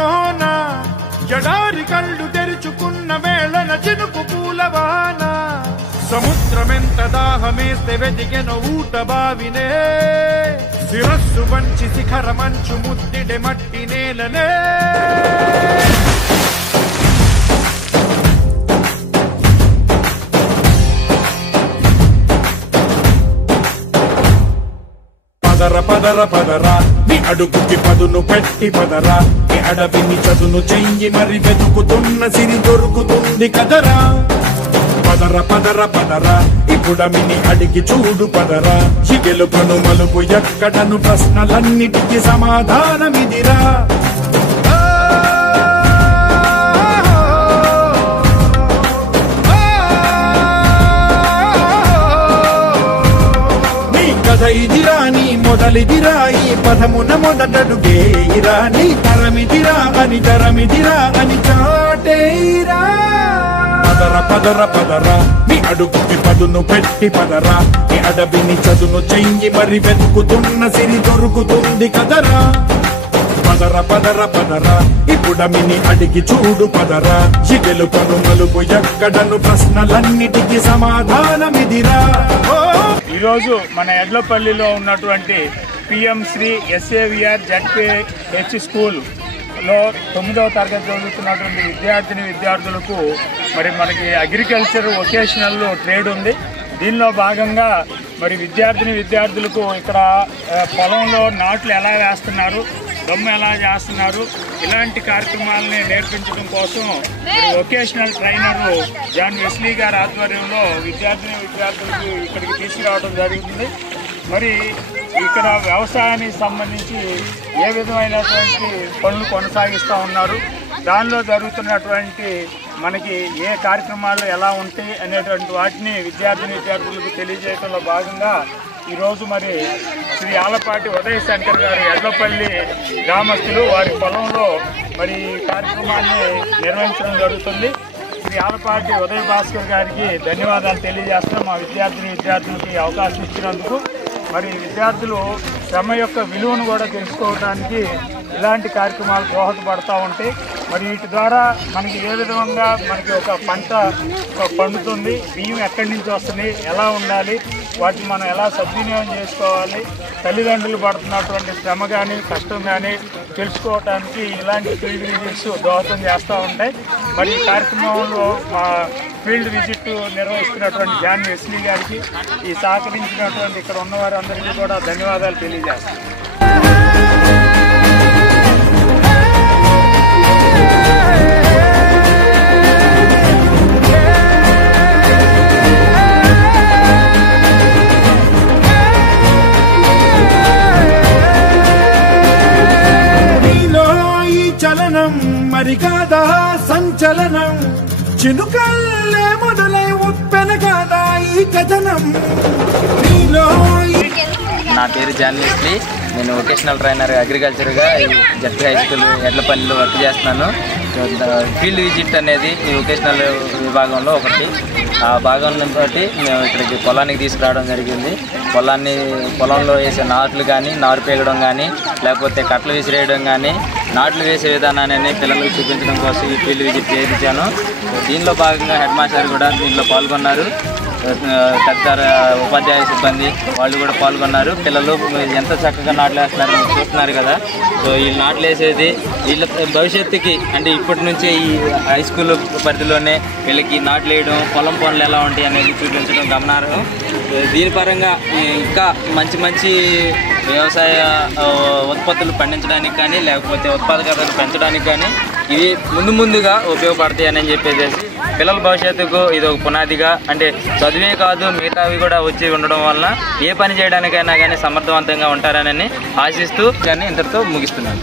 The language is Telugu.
కోన జడారి కళ్ళు తెరుచుకున్న వేళన చినుకు పూలవాన సముద్రమెంత దాహమేస్తే వెతికెన ఊట బావినే శిరస్సు వంచి శిఖర మంచు ముద్దిడే మట్టి నేలనే పదర పదర పదరా నీ అడుగుకి పదును పెట్టి పదరా నీ అడవిని చదును చెయ్యి మరి వెతుకుతున్న సిరి దొరుకుతుంది కదరా పదర పదర పదరా ఇప్పుడమిని అడిగి చూడు పదరా ఈ గెలుపును మలుపు ఎక్కడను ప్రశ్నలన్నిటికీ సమాధానమిదిరా ఇదిరా నీ మొదలిదిరా ఈ పదమున మొదటడుగేయిరా నీ తరమిదిరా అని చాటేరా పదర పదర పదరా నీ అడుగుకి పదును పెట్టి పదరా నీ అడవిని చదును చెయ్యి మరి వెతుకుతున్న సిరి దొరుకుతుంది కదరా పదర పదర పదరా ఇప్పుడమిని అడిగి చూడు పదరా ఈ గెలుపను మలుపు ఎక్కడను ప్రశ్నలన్నిటికీ సమాధానమిదిరా. ఈరోజు మన ఎడ్లపల్లిలో ఉన్నటువంటి పిఎం శ్రీ ఎస్ఏవిఆర్ జెడ్పీహెచ్ స్కూల్లో 9వ తరగతి చదువుతున్నటువంటి విద్యార్థులకు మరి మనకి అగ్రికల్చర్ వొకేషనల్ ట్రేడ్ ఉంది. దీనిలో భాగంగా మరి విద్యార్థులకు ఇక్కడ పొలంలో నాట్లు ఎలా వేస్తున్నారు, దమ్ము ఎలా చేస్తున్నారు, ఇలాంటి కార్యక్రమాలని నేర్పించడం కోసం వొకేషనల్ ట్రైనర్ జాన్ వెస్లీ గారి ఆధ్వర్యంలో విద్యార్థులకు ఇక్కడికి తీసుకురావడం జరుగుతుంది. మరి ఇక్కడ వ్యవసాయానికి సంబంధించి ఏ విధమైనటువంటి పనులు కొనసాగిస్తూ ఉన్నారు, దానిలో జరుగుతున్నటువంటి మనకి ఏ కార్యక్రమాలు ఎలా ఉంటాయి అనేటువంటి వాటిని విద్యార్థులకు తెలియజేయడంలో భాగంగా ఈరోజు మరి శ్రీ ఆలపాటి ఉదయ శంకర్ గారు ఎడ్లపల్లి గ్రామస్తులు వారి పొలంలో మరి కార్యక్రమాన్ని నిర్వహించడం జరుగుతుంది. శ్రీ ఆలపాటి ఉదయ భాస్కర్ గారికి ధన్యవాదాలు తెలియజేస్తున్నాం. మా విద్యార్థులకి అవకాశం ఇచ్చినందుకు. మరి విద్యార్థులు శ్రమ యొక్క విలువను కూడా తెలుసుకోవడానికి ఇలాంటి కార్యక్రమాలు దోహదపడతా ఉంటాయి. మరి వీటి ద్వారా మనకి ఏ విధంగా మనకి ఒక పంట పండుతుంది, బియ్యం ఎక్కడి నుంచి వస్తున్నాయి, ఎలా ఉండాలి, వాటిని మనం ఎలా సద్వినియోగం చేసుకోవాలి, తల్లిదండ్రులు పడుతున్నటువంటి శ్రమ కానీ కష్టం కానీ తెలుసుకోవడానికి ఇలాంటి ఫీల్డ్ విజిట్స్ దోహదం చేస్తూ ఉంటాయి. మరి ఈ కార్యక్రమంలో మా ఫీల్డ్ విజిట్ నిర్వహిస్తున్నటువంటి జాన్ వెస్లీ గారికి ఈ సహకరించినటువంటి ఇక్కడ ఉన్న వారందరికీ కూడా ధన్యవాదాలు తెలియజేస్తాం. మరి కాదా సంచలనం చినుకల్లే మొదలై ఉప్పెన కాదా ఈ కథనం. నా పేరు జాన్ వెస్లీ. నేను వొకేషనల్ ట్రైనర్ అగ్రికల్చర్గా జెడ్పీ హై స్కూల్ ఎడ్లపల్లిలో వర్క్ చేస్తున్నాను. ఫీల్డ్ విజిట్ అనేది ఈ వొకేషనల్ విభాగంలో ఒకటి. ఆ భాగంలో మేము ఇక్కడికి పొలానికి తీసుకురావడం జరిగింది. పొలంలో వేసే నాట్లు కానీ, నారు పేగడం కానీ, లేకపోతే కట్టలు విసిరేయడం కానీ, నాట్లు వేసే విధానాన్ని పిల్లలకు చూపించడం కోసం ఈ ఫీల్డ్ విజిట్ చేయించాను. దీనిలో భాగంగా హెడ్ మాస్టర్ కూడా దీంట్లో పాల్గొన్నారు. పెద్ద ఉపాధ్యాయ సిబ్బంది వాళ్ళు కూడా పాల్గొన్నారు. పిల్లలు ఎంత చక్కగా నాట్లు వేస్తున్నారు మీరు చూస్తున్నారు కదా. సో ఈ నాట్లు వేసేది వీళ్ళ భవిష్యత్తుకి అంటే ఇప్పటి నుంచే ఈ హై స్కూల్ పరిధిలోనే వీళ్ళకి నాట్లు వేయడం, పొలం పనులు ఎలా ఉంటాయి అనేది చూపించడం గమనార్హం. దీని పరంగా ఇంకా మంచి వ్యవసాయ ఉత్పత్తులు పండించడానికి కానీ, లేకపోతే ఉత్పాదకతను పెంచడానికి కానీ ఇవి ముందుగా ఉపయోగపడతాయి అని చెప్పేసి పిల్లల భవిష్యత్తుకు ఇది ఒక పునాదిగా, అంటే చదివే కాదు మిగతావి కూడా వచ్చి ఉండడం వలన ఏ పని చేయడానికైనా కానీ సమర్థవంతంగా ఉంటారని ఆశిస్తూ కానీ ఇంతటితో ముగిస్తున్నాను.